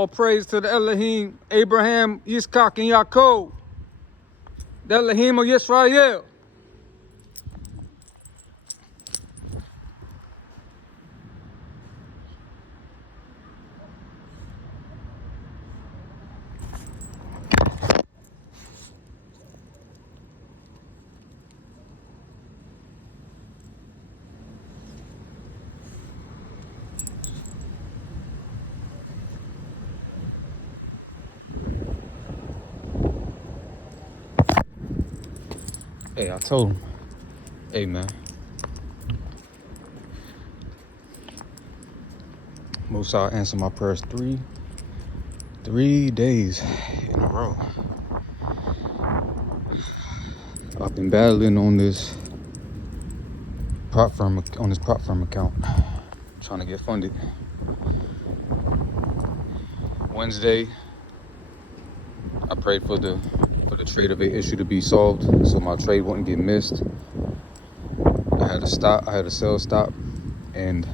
All praise to the Elohim, Abraham, Yitzchak, and Yaakov. The Elohim of Yisrael. Hey, I told him, hey man, Most High answer my prayers three days in a row. I've been battling on this prop firm account, trying to get funded. Wednesday, I prayed for the trade of a issue to be solved, so my trade wouldn't get missed. I had a sell stop, and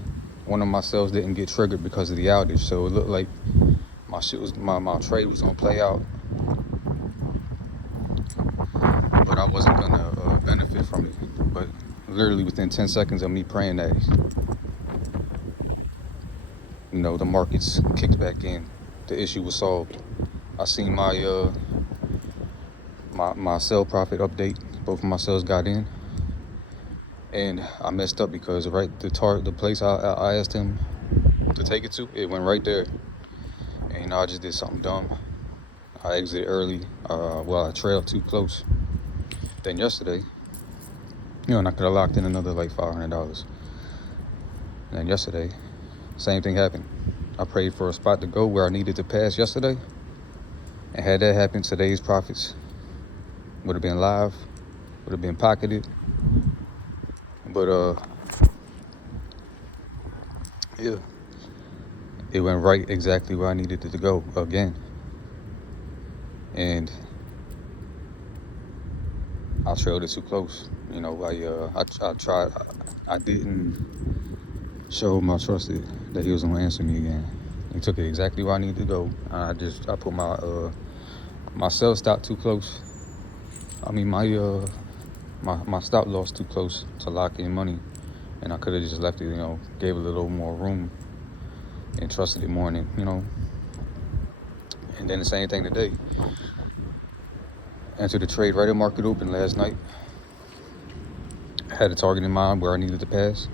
one of my sales didn't get triggered because of the outage. So it looked like my trade was gonna play out, but I wasn't gonna benefit from it. But literally within 10 seconds of me praying that, the markets kicked back in, the issue was solved. I seen my my sell profit update. Both of my sales got in, and I messed up because the place I asked him to take it to, it went right there. And I just did something dumb. I exited early. I trailed too close. Then yesterday, and I could have locked in another like $500. And then yesterday, same thing happened. I prayed for a spot to go where I needed to pass yesterday. And had that happen, today's profits would have been live, would have been pocketed. But yeah, it went right exactly where I needed it to go again. And I trailed it too close. I tried. I didn't show my trust that he was gonna answer me again. He took it exactly where I needed to go. I put my sell stop too close. I mean my stop loss too close to lock in money, and I could have just left it. Gave a little more room and trusted it more. And and then the same thing today. Entered the trade right at market open last night. Had a target in mind where I needed to pass.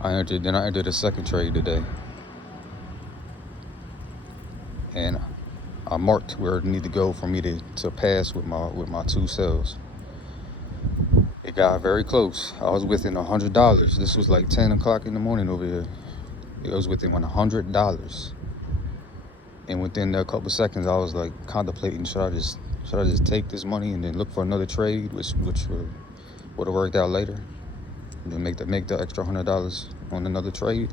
I entered a second trade today. And I marked where it needed to go for me to pass with my two sells. It got very close. I was within $100. This was like 10 o'clock in the morning over here. It was within $100. And within a couple seconds, I was like contemplating, should I just take this money and then look for another trade, which would have worked out later, and then make the extra $100 on another trade.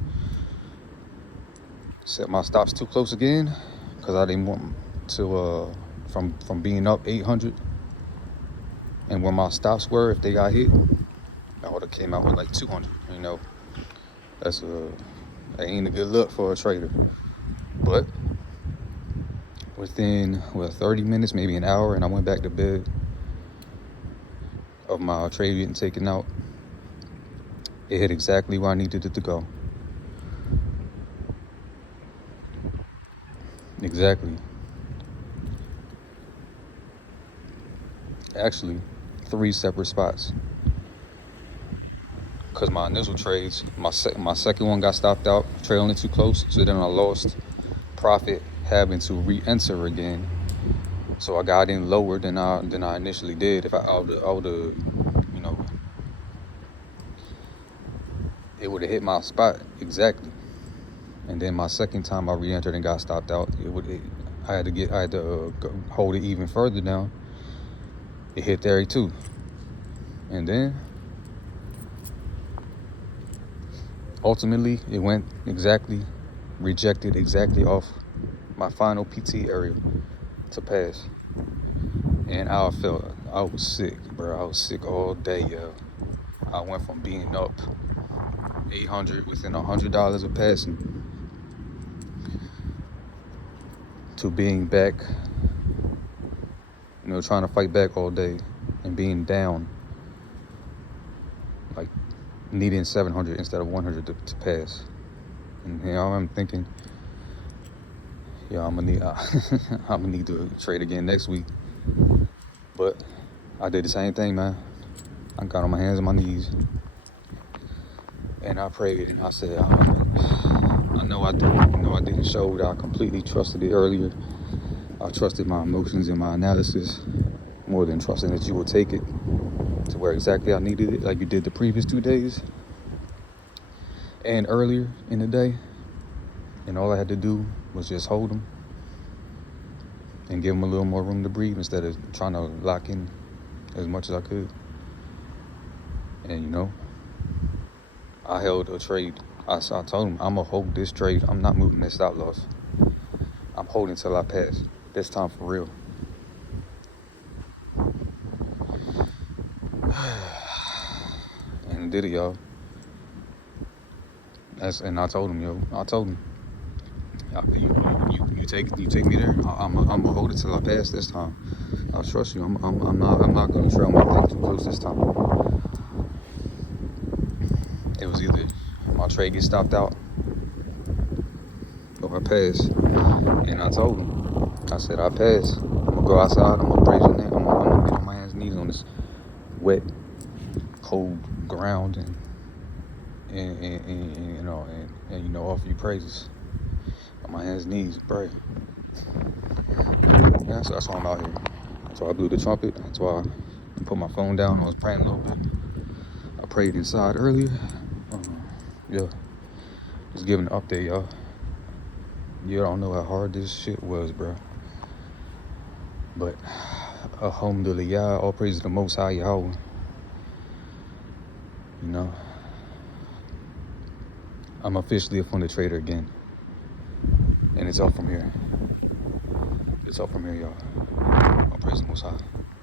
Set my stops too close again because I didn't want to from being up 800. And where my stops were, if they got hit, I would have came out with like 200. That ain't a good look for a trader. But within 30 minutes, maybe an hour, and I went back to bed of my trade getting taken out, it hit exactly where I needed it to go. Exactly. Actually, 3 separate spots. Because my initial trades, my second one got stopped out, trailing it too close, so then I lost profit having to re-enter again. So I got in lower than I initially did. If I would have, it would have hit my spot exactly. And then my second time I re-entered and got stopped out, I had to hold it even further down. It hit there too. And then ultimately it went rejected exactly off my final PT area to pass. And I was sick, bro. I was sick all day, yo. I went from being up 800 within $100 of passing to being back, you know, trying to fight back all day and being down, like needing 700 instead of 100 to pass. And you know, I'm thinking, yeah, I'm gonna need to trade again next week. But I did the same thing, man. I got on my hands and my knees and I prayed and I said, I know I didn't show that I completely trusted it earlier. I trusted my emotions and my analysis more than trusting that you will take it to where exactly I needed it, like you did the previous 2 days and earlier in the day. And all I had to do was just hold them and give them a little more room to breathe instead of trying to lock in as much as I could. And you know, I held a trade. I told him, I'm gonna hold this trade. I'm not moving this stop loss. I'm holding till I pass. This time for real. And did it, y'all. And I told him, you take me there. I'm gonna hold it till I pass this time. I trust you. I'm not gonna trail my thing too close this time. It was either my trade gets stopped out or I pass. And I told him, I said, I pass. I'm gonna go outside. I'm gonna praise your name. I'm gonna get on my hands and knees on this wet, cold ground and you know, offer you praises. On my hands and knees, pray. Yeah, so that's why I'm out here. That's why I blew the trumpet. That's why I put my phone down. I was praying a little bit. I prayed inside earlier. Yeah, just giving an update, y'all. You don't know how hard this shit was, bro. But alhamdulillah, all praise to the Most High Yahweh. You know, I'm officially a funded trader again, and it's up from here. It's up from here, y'all. All praise the Most High.